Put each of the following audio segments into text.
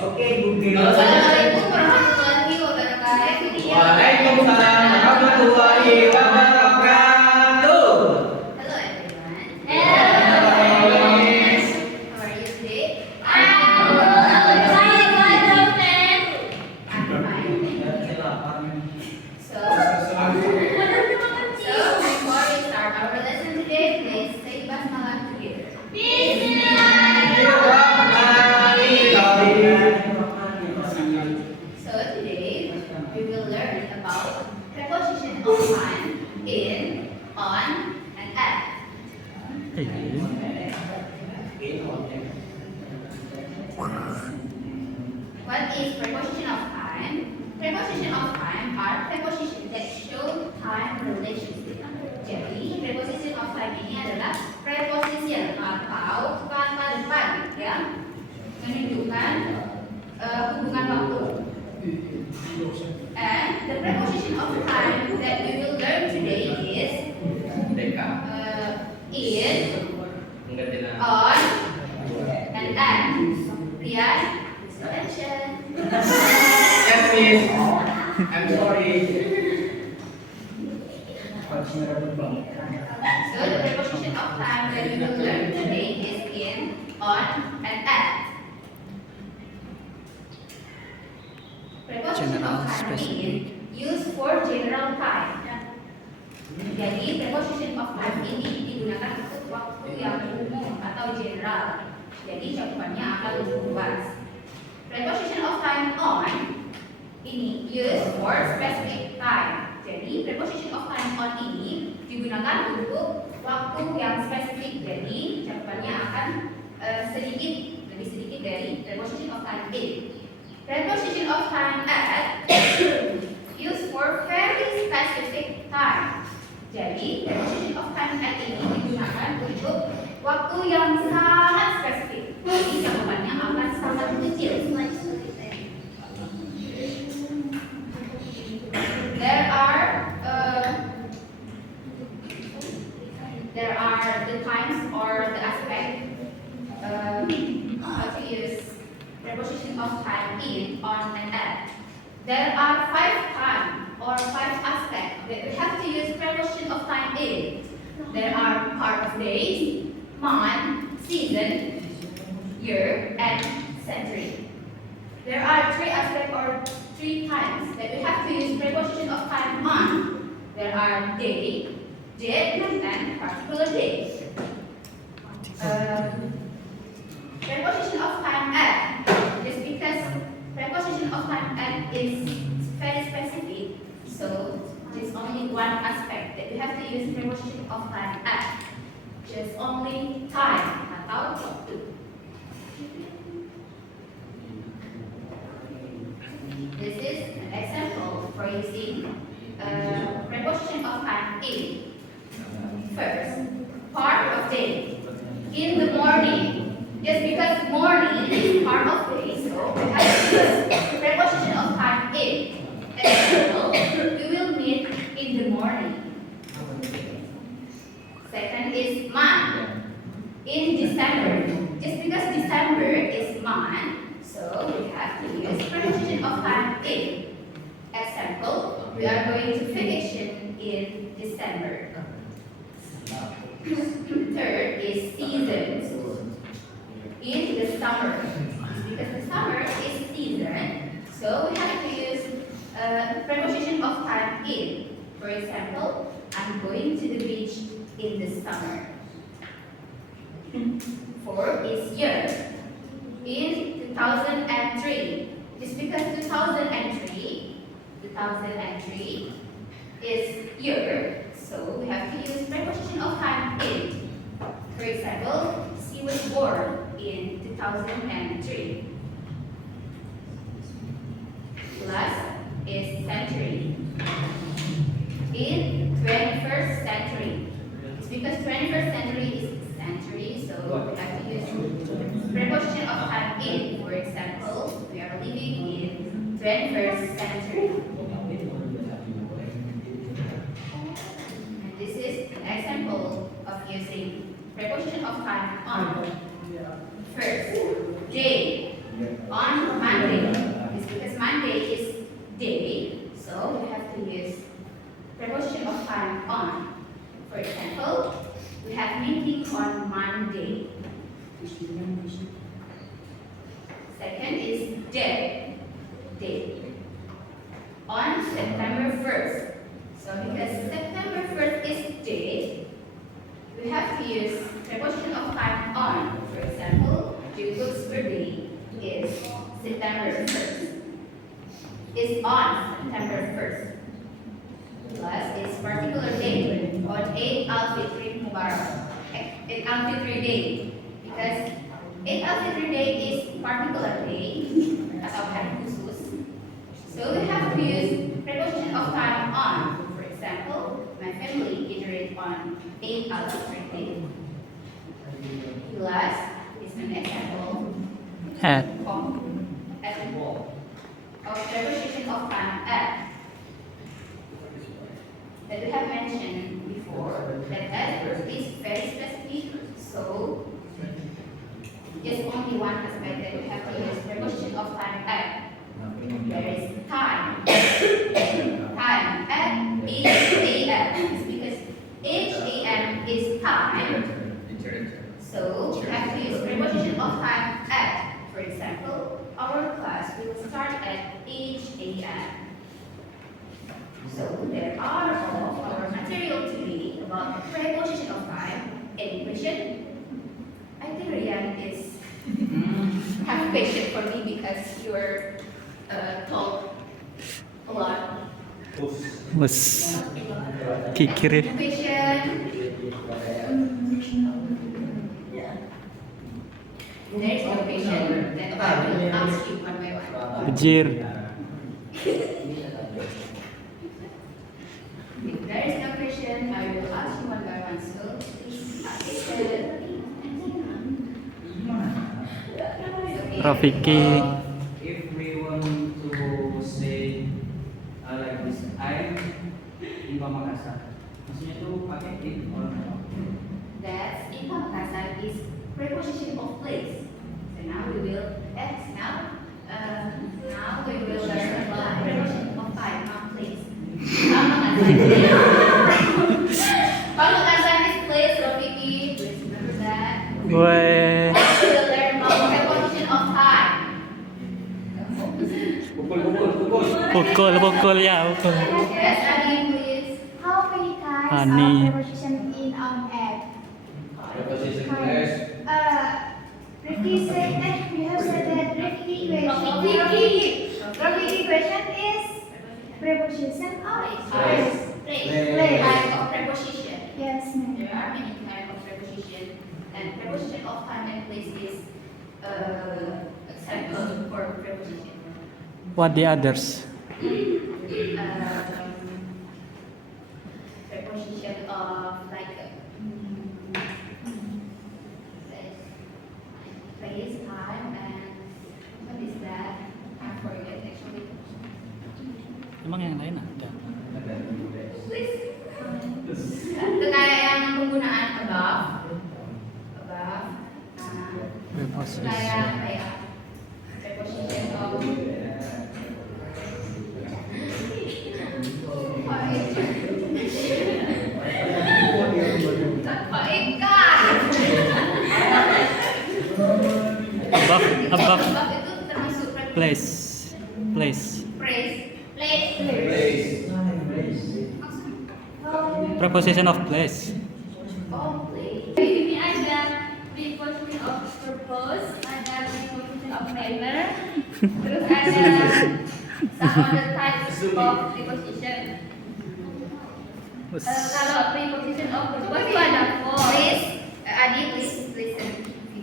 Oke, Budi. Assalamualaikum warahmatullahi wabarakatuh. Waalaikumsalam warahmatullahi wabarakatuh. Hello everyone. Hello. How are you today? I'm fine. So before we start our lesson today, please say basmalah together. So today we will learn about preposition of time in, on, and at. What is preposition of time? Preposition of time are prepositions that show time relationship. Jadi preposition of time ini adalah preposition atau kata depan yang menunjukkan hubungan waktu. And the preposition of time that we will learn today is in, on, and at. Rian, attention. Yes, miss. I'm sorry. So the preposition of time that we will learn today is in, on, and at. Preposition General, of time specific. in used for general time. Jadi preposition of time ini digunakan untuk waktu yang umum atau general. Jadi cakupannya akan lebih luas. Preposition of time on ini used for specific time. Jadi preposition of time on ini digunakan untuk waktu yang spesifik. Jadi cakupannya akan lebih sedikit dari preposition of time in. Preposition of time at used for very specific time. Jadi preposition of time at ini digunakan untuk waktu yang sangat spesifik. Jadi cakupannya akan sangat kecil. There are the times or the aspect how to use preposition of time in, on, and at. There are 5 times or 5 aspects that we have to use preposition of time in. There are part of days, month, season, year, and century. There are 3 aspects or 3 times that we have to use preposition of time on. There are day, date, and particular day. Preposition of time at is because preposition of time at is very specific, so there's only one aspect that we have to use preposition of time at. Just only time atau waktu. This is an example for using preposition of time in. First, part of day. In the morning. Just because morning is part of day, so we have to use preposition of time in. Example, we will meet in the morning. Second is month. In December. Just because December is month, so we have to use preposition of time in. Example, we are going to vacation in December. Third is seasons. In the summer, because the summer is season, so we have to use preposition of time in. For example, I'm going to the beach in the summer. 4 is year. In 2003, just because 2003 is year, so we have to use preposition of time in. For example, she was born in 2003. Last is century. In 21st century. It's because 21st century is century, so we have to use preposition of time in. For example, we are living in 21st century. And this is an example of using preposition of time on. First, day. On Monday. time on. For example, we have meeting on Monday. Second is day. On September 1st. So because September 1st is day, we have to use preposition of time on. For example, Jungkook's birthday is September 1st. Is on September 1st. Plus its particular day on Eid al-Fitr Mubarak. Eid al-Fitr Day. Because Eid al-Fitr Day is particular day atau hari khusus. So we have to use preposition of time on. For example, my family gathered on Eid al-Fitr Day. Plus is an example At. Of preposition of time at. That we have mentioned before that adverb is very specific, so just only one aspect that we have to use preposition of time at. There is time. Time at each a.m. because each a.m. is time. So we have to use preposition of time at. For example, our class will start at each a.m. So there are all of our material today about preposition of time. Any question? I think Rian is have patience for me because you're told a lot. Was kikir. Question. There is no question that I will ask you one by one. Bejir. If there is no question, I will ask you one by one. So please ask it. Rafiki. If we want to say like this, I'm di Pamekasan. Maksudnya itu pakai if or not? That's in Pamekasan is preposition of place. So now we will now we will learn about preposition of time, not place. Pamekasan is place, Rafiki. Please remember that. Weh. Now we will learn about preposition of time. Pukul ya, pukul. Yes, Adi, please. How many times Ani. are preposition in add? Preposition place. Ricky said that we have said that Ricky question is preposition of Place. Place. Type of preposition. Yes, ma'am. There are many types of preposition, and preposition of time and place is example for preposition. What the others? Preposition of like place, time, and what is that? I forget actually. Emang yang lain ada? Please. Itu kayak yang penggunaan above, Preposition. kayak preposition of Above Above itu termasuk place. place. Preposition of place. Oh, place. Ini ada preposition of purpose, ada preposition of manner, terus ada some other types of preposition. Kalau preposition of purpose itu ada for. Please, Adi, please listen.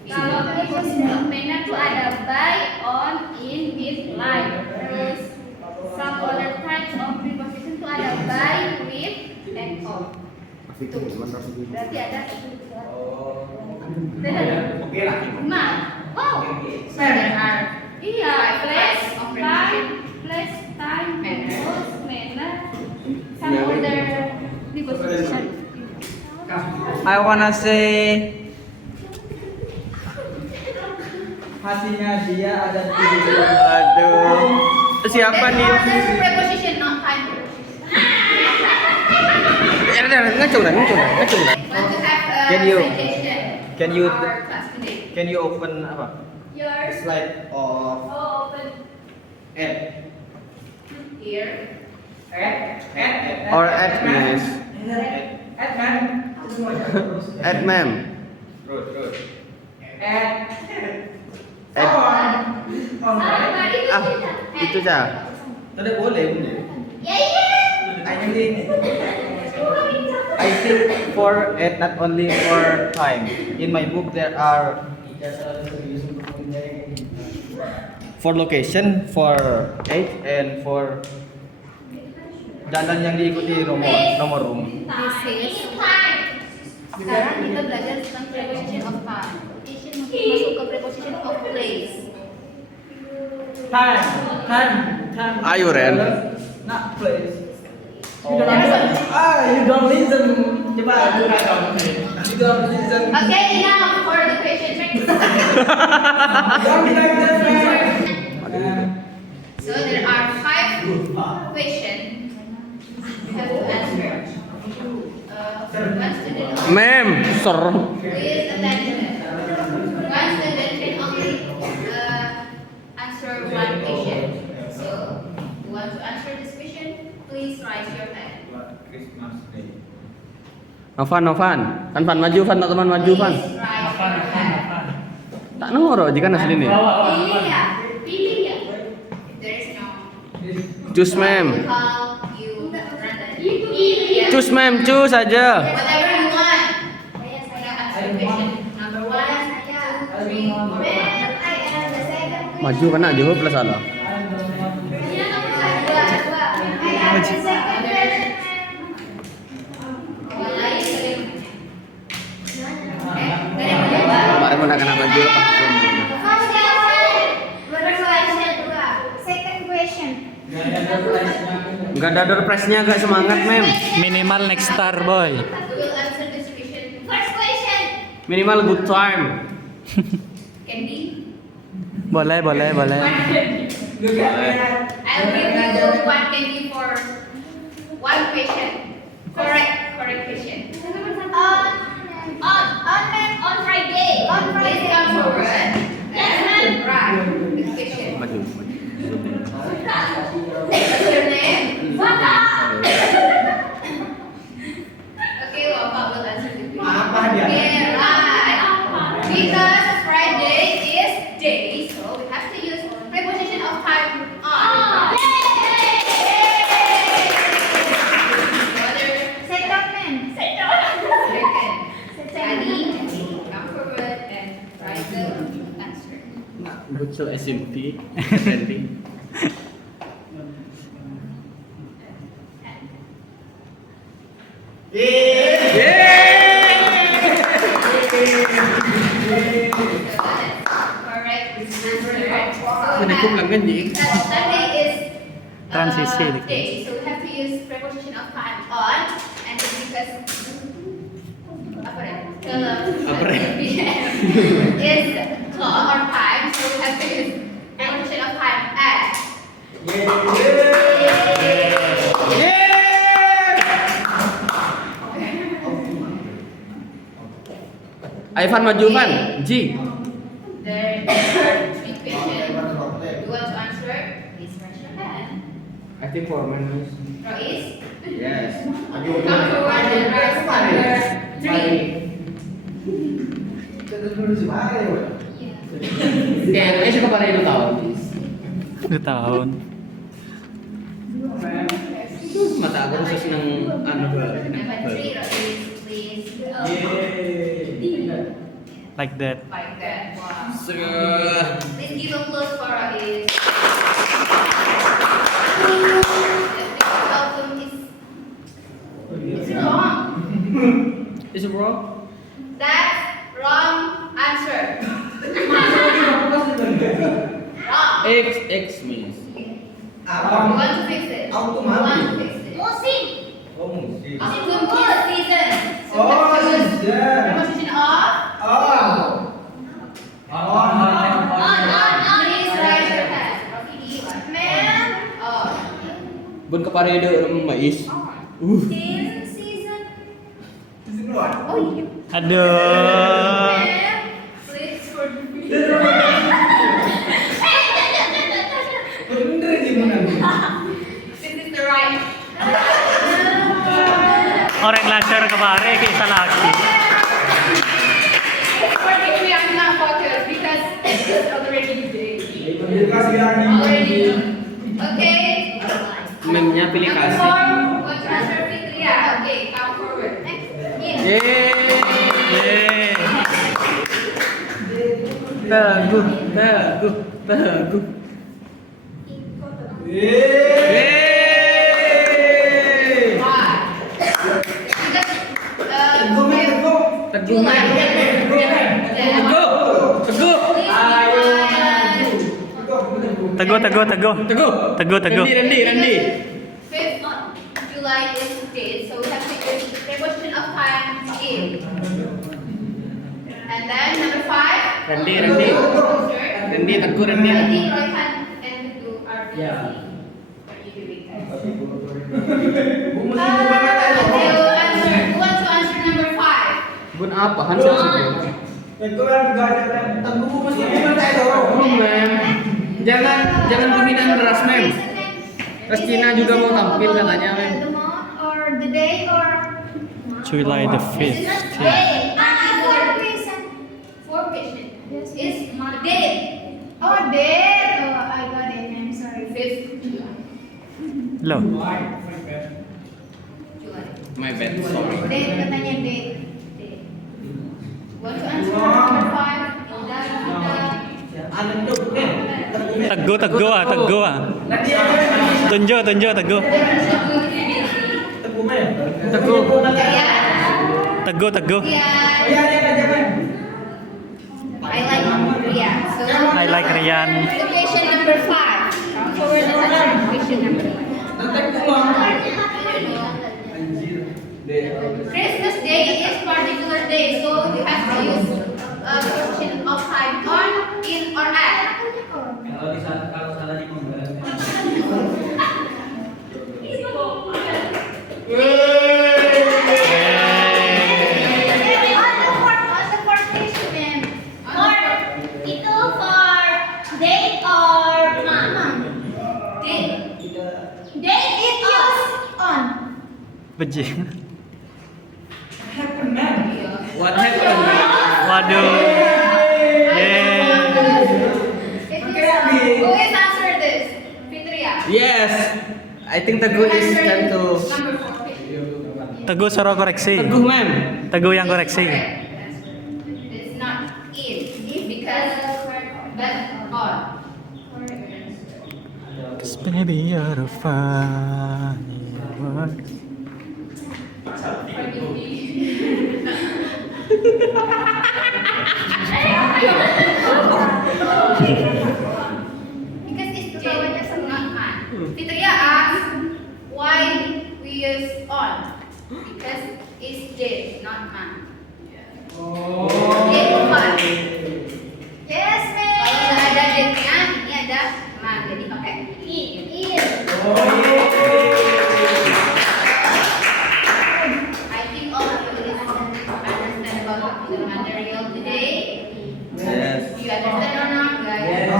Kalau preposition of manner itu ada by, on, in, with, like. Terus some other types of preposition itu ada by, with, and on. Berarti ada satu, dua. Oke lah. Nah, oh, There are iya, place, of time, Manner. terus manner, some other preposition. I wanna say hatinya dia ada di aduh siapa There nih are other preposition, not time preposition. ngacung dah. Want to have a Can you- presentation can you- for our class today? Can you open apa? Yours. Slide of Oh, open. add Here. or add miss. Add man. Add ma'am. Add. Add. Mari Ah, itu aja. Tidak boleh bunda. Ya, ya. I think for add not only for time. In my book there are for location, for age, and for jalan yang diikuti nomor room. This is sekarang kita belajar tentang preposition of time. Masuk ke preposition of place. Time. Ayo Ren. Not place. You don't listen. Coba buka dong. You don't listen. Okay, now for the question. Don't be like that, man. So there are 5 questions you have to answer. One student Ma'am, sir. please attention. One student can only answer one question. So you want to answer this question? Please raise your hand. Novan. Kan Van maju, Van teman maju, Van. Please raise your hand. Tak nongoro jika nasi ini. Pilih ya, pilih ya. There is no. Choose ma'am. Call you random. Iya. Choose ma'am, choose aja. Whatever you want. Wanna answer question number 1, 2, 3, or 4. Maju kena jawab plus salah. Yang lain kalian. Kalian mau jawab? Kemarin mana kena maju lepas. Second question. Enggak ada door prize-nya, agak semangat, ma'am. Minimal next star, boy. We will answer this question. First question. Minimal good time. Candy. Boleh. I'll give you 1 candy for 1 question. Correct question. On Friday. Please come forward. Yes, ma'am. Right. This question. Maju. What's your name? Waka. Okay, Wafa will answer the question. Apa dia? Okay, right. Because Friday is day, so we have to use preposition of time on. Other Second man. second. Adi, come forward and write the answer. Bocil SMP. SMP. Correct answer. Mana aku bilang kan, Ji? Sunday is Transisi dikit. day, so we have to use preposition of time on, and then because apa ya? Apa ya? Is clock or time, so we have to use preposition of time at. Ivan maju, Van. Ji. There are 3 questions. You want to answer? Please raise your hand. I think for minus. Rois, Yes. come forward and raise number 3. Kayaknya suka pada itu tahu. 2 tahun. Mata aku khusus nang anu Number 3, Rois, please. Like that. Like that. Wow. Sega. Please give applause for Rois. The album is wrong. Is it bro? That's wrong answer. Wrong. X means. You want to fix it? Auto You want to fix it? Musim. Oh, musik. Autumn is season. So Oh, we have to use season. preposition of. Please raise your hand. Man. Oh. Bun kepada ide orang mais. In season. Oh iya. Aduh. Please forgive me. Bener gimana? This is the right. Orang lancar kemarin kita lagi. Forgive me, I'm not focused because it's already day. Already. Okay. Memnya pilih Number kasih. 4, what's answer Fitria? Okay, come forward. Next. Yeay. Teguh, teguh, teguh. Why? Because Teguh men. Teguh, teguh, teguh. Teguh, teguh. Rendi. 5th July is date, so we have to use preposition of time in. And then number 5. Rendi. Closer. Rendi, Teguh, I Rendi. think Royhan and Teguh are busy. Yeah. What are you doing, guys? Bung Who wants to answer number 5? Bun apa? Hansel sih. Belum mem. Jangan penghinaan deras mem. Christina juga mau tampil katanya mem. The month or the day or July the 5th. for reason. For patient Yes. is the date. Oh, date. Oh, I got it. I'm sorry. 5th July. Loh. July. My bad, sorry. Date katanya date. Date. Want to answer number 5? Hilda, Teguh, teguh ah, teguh ah. Tunjuk, tunjuk, teguh. Teguh. Teguh, teguh. I like Ria. So I like Rian. the patient number 5. Come forward and answer patient number 5. Christmas Day is particular day, so you have to use preposition of time on, in, or at. Kalau salah di pembahasan. On the fourth patient. Itu for date or month. Date. Date it used on. Bejing. What happened? Waduh. Yeay. Who is answer this? Fitria. Yes. I think Teguh is kan to. Number 4 patient. Teguh suruh koreksi. Teguh mem. Teguh yang koreksi. It's not in because but on. Baby, you're the funny one. Forgive me. Because it's date, not on. Fitria asks why we use on. Because it's date, not on. Date on. Yes, Kalau ma'am. nggak ada date-nya, ini ada man, jadi pakai in. I think all of you is understand about the material today. Yes. Do you understand or not, guys? Yes.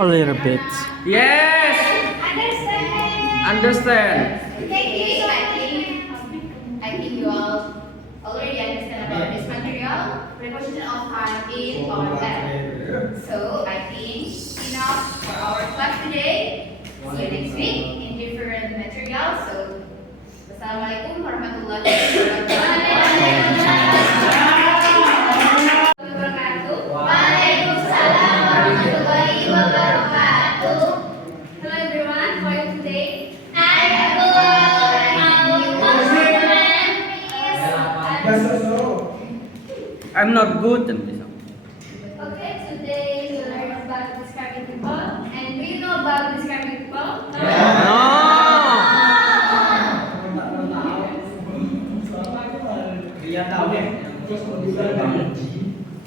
A little bit. Yes. Understand. Understand. Okay, I think you all already understand about this material. Preposition of time in or at. So I think enough for our class today. See you next week in different materials. So, Wassalamualaikum warahmatullahi wabarakatuh. Waalaikumsalam warahmatullahi wabarakatuh. Hello everyone, for you today. I'm not good. Okay, today we learn about describing people. And do you know about describing people? No. Dia tahu deh.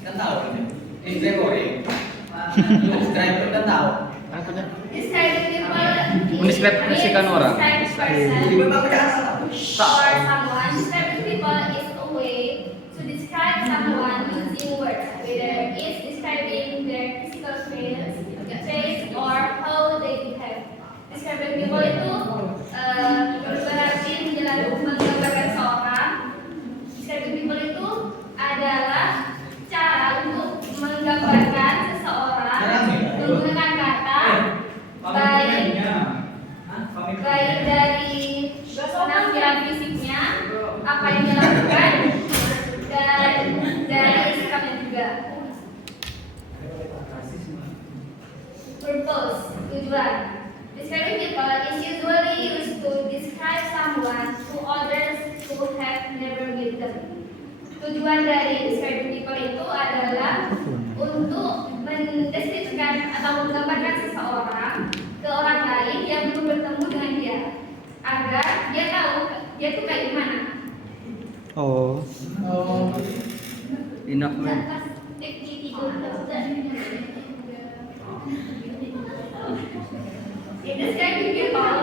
Kan tahu deh. Ini saya goreng. Subscriber kan tahu. Describing people Mendeskripsikan orang. Describe person Jadi memang jangan salah. or someone. Describing people is menggunakan kata baik dari penampilan fisiknya, apa yang dia lakukan, dan dari sikapnya juga. Purpose, tujuan. Describing people is usually used to describe someone to others who have never met them. Tujuan dari describing people itu adalah untuk mendeskripsikan atau menggambarkan seseorang ke orang lain yang belum bertemu dengan dia, agar dia tahu dia tuh kayak gimana. Oh. Enough man. In describing people,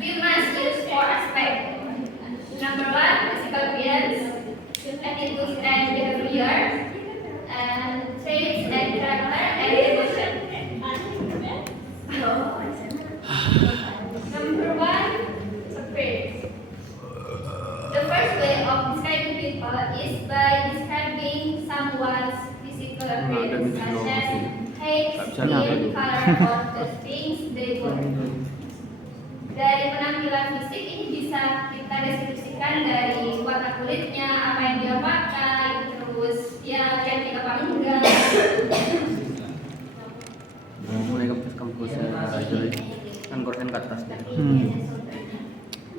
we must use 4 aspects. Number 1, physical appearance, attitudes and behavior, and traits and character and emotion. Number 1, appearance. The first way of describing people is by describing someone's physical appearance, such as height, skin, color, or the things they do. Dari penampilan fisik ini bisa kita deskripsikan dari warna kulitnya, apa yang dia pakai, terus dia cantik apa enggak. Mulai kampus kan goren ke atas deh.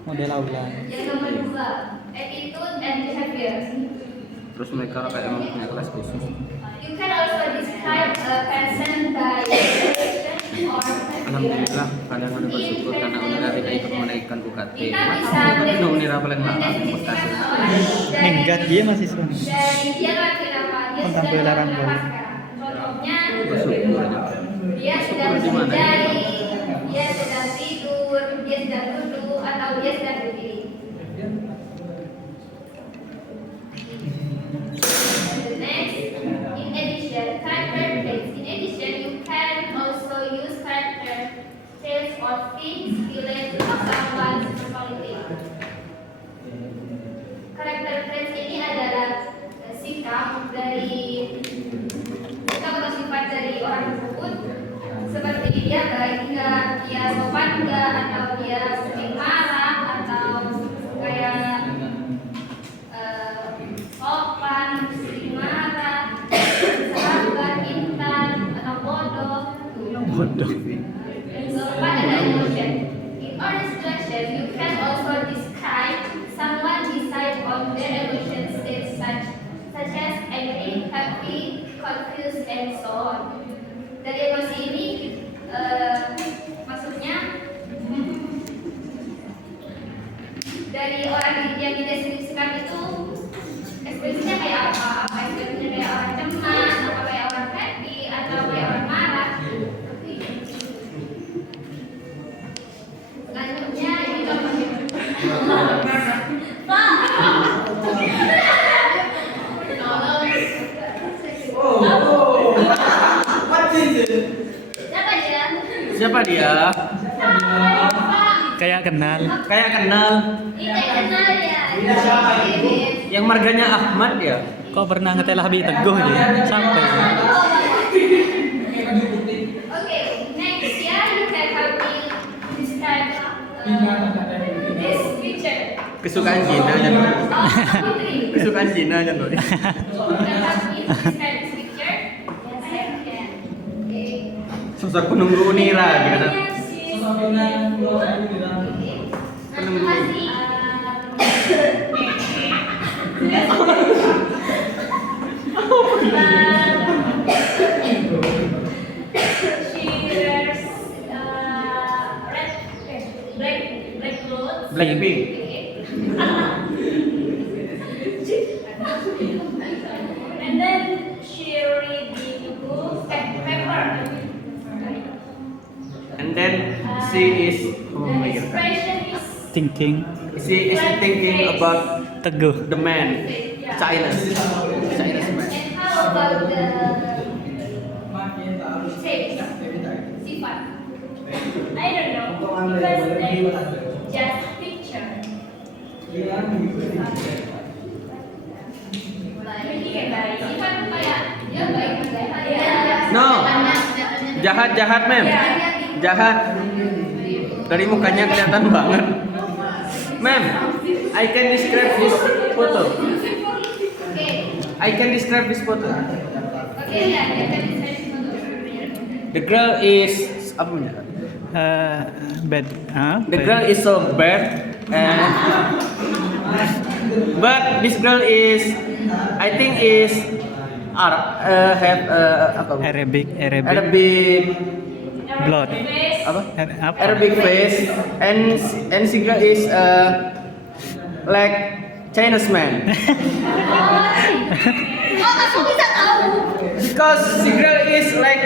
Model aula. Yang nomor 2, attitude and behavior. Terus mereka kayak emang punya kelas khusus. You can also describe a person by expression or Alhamdulillah, kadang ada bersyukur karena Unira tidak ikut menaikkan UKT. Kita bisa Itu Unira paling mahal. mendeskripsikan seorang dari Minggat dia masih sun. dari dia lagi apa, dia Tentang sedang pelajaran melakukan baru. apa sekarang. Contohnya, Bersyukur aja. dia sedang Bersyukur di mana? menjahit, dia sedang tidur, dia sedang duduk, atau dia sedang berdiri. Next, in addition, character traits. In addition, you can also use character traits or things related to someone's personality. Character traits ini adalah sikap atau sifat dari orang tersebut, seperti dia baik enggak, dia sopan enggak, atau dia sering marah, atau kayak sopan, sering marah, sahabat, intan, atau bodoh. Bodoh. Keempat adalah emotion. In order structure, you can also describe someone beside on their emotion states such as angry, happy, confused, and so on. Dari emosi ini, maksudnya dari orang yang dideskripsikan itu ekspresinya kayak apa? Apa ekspresinya kayak orang cemas, apa kayak orang happy, atau kayak orang marah? Selanjutnya ini contohnya. Siapa dia? Siapa dia? Kayak kenal. Kayak kenal. Ini kenal ya. Yang marganya Ahmad ya. Kok pernah ngetel Habib Teguh dia? Sampai. Okay, next here you can help me describe this picture. Kesukaan Gina aja loh. Oh, Putri. Kesukaan Gina aja loh. You can help me describe this picture. Yes, I can. Okay. Sosok penunggu Unira gimana? Penunggu. She wears black clothes. Blackpink. And then she reading book paper. And then she is The expression is Thinking. thinking about Teguh. the man, Chinese man. And how about the traits? Sifat. I don't know because that's just picture. Jadi kayak baik. Sifat kayak dia baik. No. Jahat mem. Jahat. Dari mukanya kelihatan banget. Mem, I can describe this photo. Oke. I can describe this photo. Oke, ya, kita bisa The girl is apa ya? Bad. The girl is so bad and but this girl is I think is have apa? Arabic Arabic blood. apa? Apa? Arabic face and she girl is like Chinese man Oh, aku bisa tahu. because she girl is like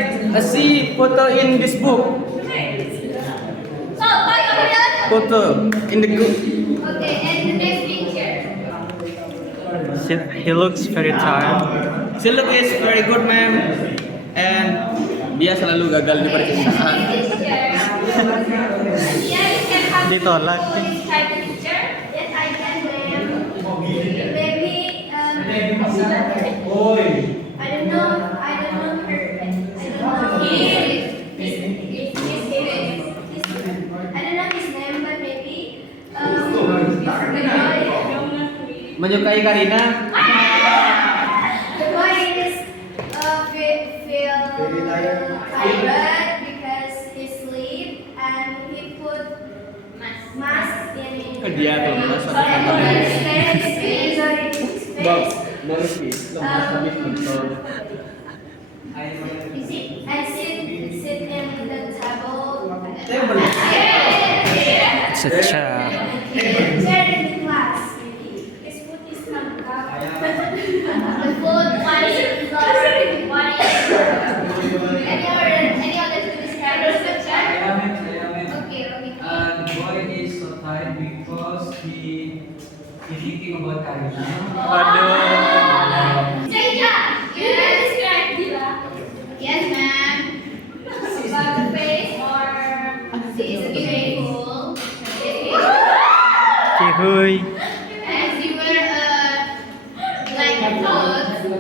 she photo in this book So, bye, kemudian. photo in the book. Okay, and the next picture. He looks very tired. She look is very good ma'am and dia selalu gagal di percintaan. Ditolak. This type of picture. Yes, I can, ma'am. Maybe, I don't know her. I don't know. I don't know his name, but maybe, Menyukai Karina. the boy is, feel tired because he sleep and he put mask in Dia tuh his face. And sit in the table. It's a chair. Chair in the class. His food is not up. The food, what is any other to describe this picture? Okay, okay. The boy is so tired because he thinking about Karina. Jaja, you can describe Dila. Yes, ma'am. About the face or she is beautiful. Cihuy. And she wear like clothes and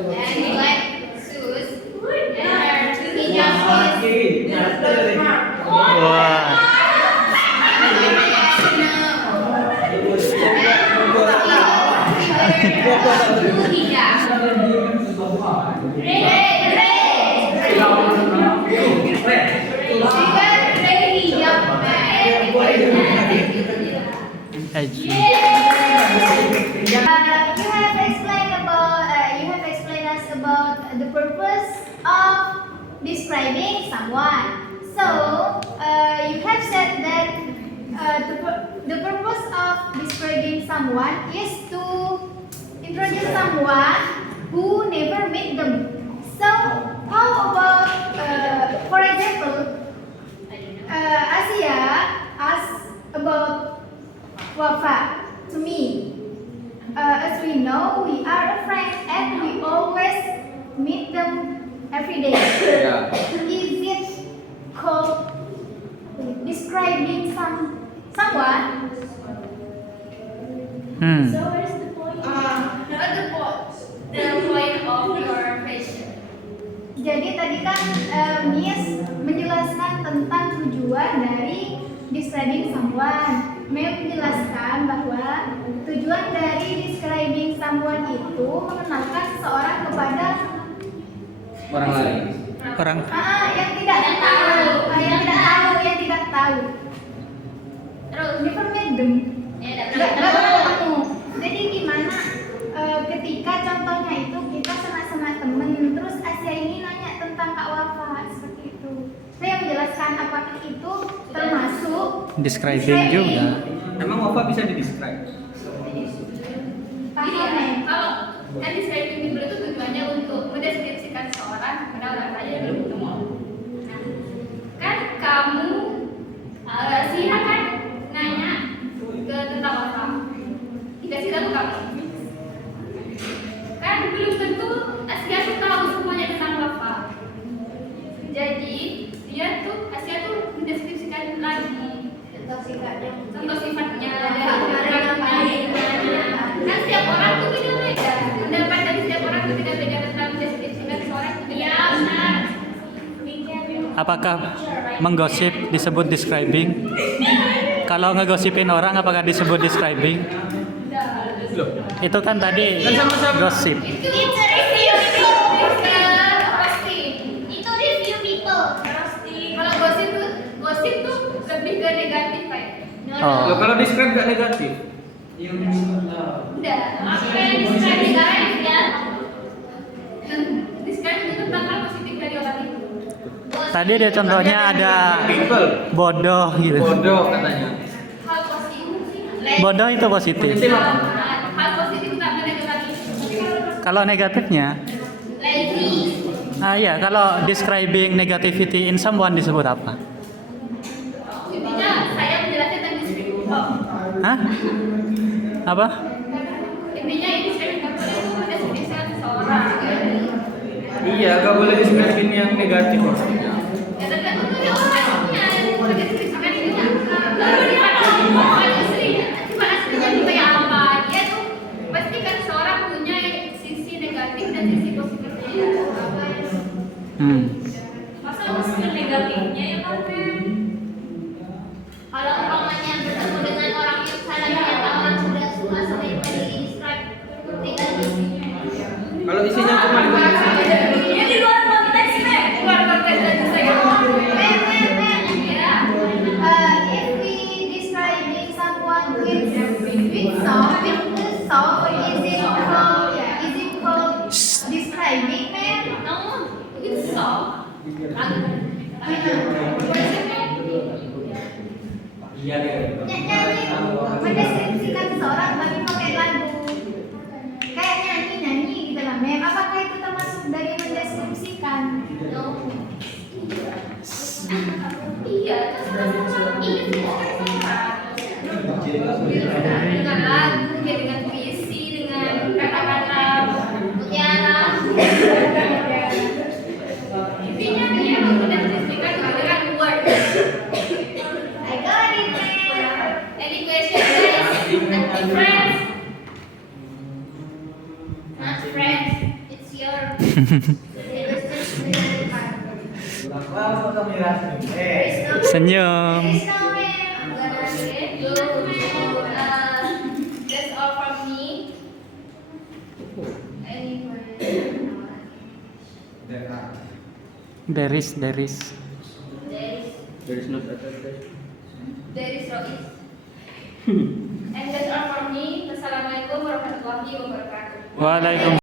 like shoes. And her hijab is Wah. blue hijab. You have explained us about the purpose of describing someone. So you have said that the purpose of describing someone is to introduce someone who never met them. So how about, for example, Asia asked about Wafa to me. As we know, we are a friend and we always meet them every day. Ya. Is it called describing someone? So where's the point? The point of your question. Jadi tadi kan Miss menjelaskan tentang tujuan dari describing someone. Mem menjelaskan bahwa tujuan dari describing someone itu mengenalkan seseorang kepada Orang lain. Orang yang tidak tahu, yang tidak tahu. Terus, Never met them. ya, Nggak pernah ketemu. Jadi gimana ketika contohnya itu kita sama-sama temen, terus Asia ini nanya tentang Kak Wafa seperti itu. Saya menjelaskan apakah itu termasuk describing juga. Emang Wafa bisa di-describe? Gini ya, kalau kan describing people itu tujuannya untuk mendeskripsikan seorang kepada orang lain yang belum ketemu. Nah, kan kamu Sina kan nanya ke tentang Wafa. Dikasih tahu kamu. Kan belum tentu Asia tuh tahu semuanya tentang Wafa. Jadi dia tuh Asia tuh mendeskripsikan lagi contoh sifatnya dari kan setiap orang tuh beda-beda, pendapat dari setiap orang tuh beda-beda tentang mendeskripsikan seorang itu beda. Benar. apakah menggosip disebut describing? Kalau ngegosipin orang apakah disebut describing? Loh, Itu kan tadi kan sama-sama. gosip. It's a review people. Pasti. Itu review people. Kalau gosip tuh lebih ke negatif kayak. Oh. Loh, kalau describe gak negatif? Yung Udah. Apa yang describe negatif ya? Describe itu tentang hal positif dari orang itu. Tadi dia contohnya ada People. bodoh gitu. Bodoh katanya. Hal positif. Bodoh itu positif. Positif apa? Hal positif itu apa negatif? Kalau negatifnya, Lazy. ya kalau describing negativity in someone disebut apa? Intinya saya menjelaskan tentang description. Hah? Apa? Intinya ini saya nggak boleh itu mendefinisikan seseorang. Iya, gak boleh describe yang negatif maksudnya. Ya tergantung dari orangnya. Mendeskripsikan ini kalau dia ada omongan istrinya, cuma aslinya itu kayak apa? Dia tuh pasti kan seorang punya sisi negatif dan sisi positifnya. Masa sisi negatifnya ya kan? Kalau umpamanya bertemu dengan orang yang salah ternyata orang sudah suka sama yang tadi di describe negatif. Kalau isinya cuma Ini di luar konteks nih. Luar konteks dari saya. If we describing someone with song, is it called describing, man? No, it's so. iya deh. Nyanyi, mendeskripsikan seseorang tapi pakai lagu. Kayak nyanyi gitu lah, mem. Apakah itu termasuk dari mendeskripsikan? Iya, dengan lagu, dengan puisi, dengan kata-kata mutiara. Intinya dia mendeskripsikan dengan word. I got it, man. Any question, guys? Friends? Not friends. It's your. Senyum. There is no man. I'm gonna get you. That's all from me. Any question? There is. There is not attached. Rois. And that's all from me. Wassalamualaikum warahmatullahi wabarakatuh. Waalaikumsalam.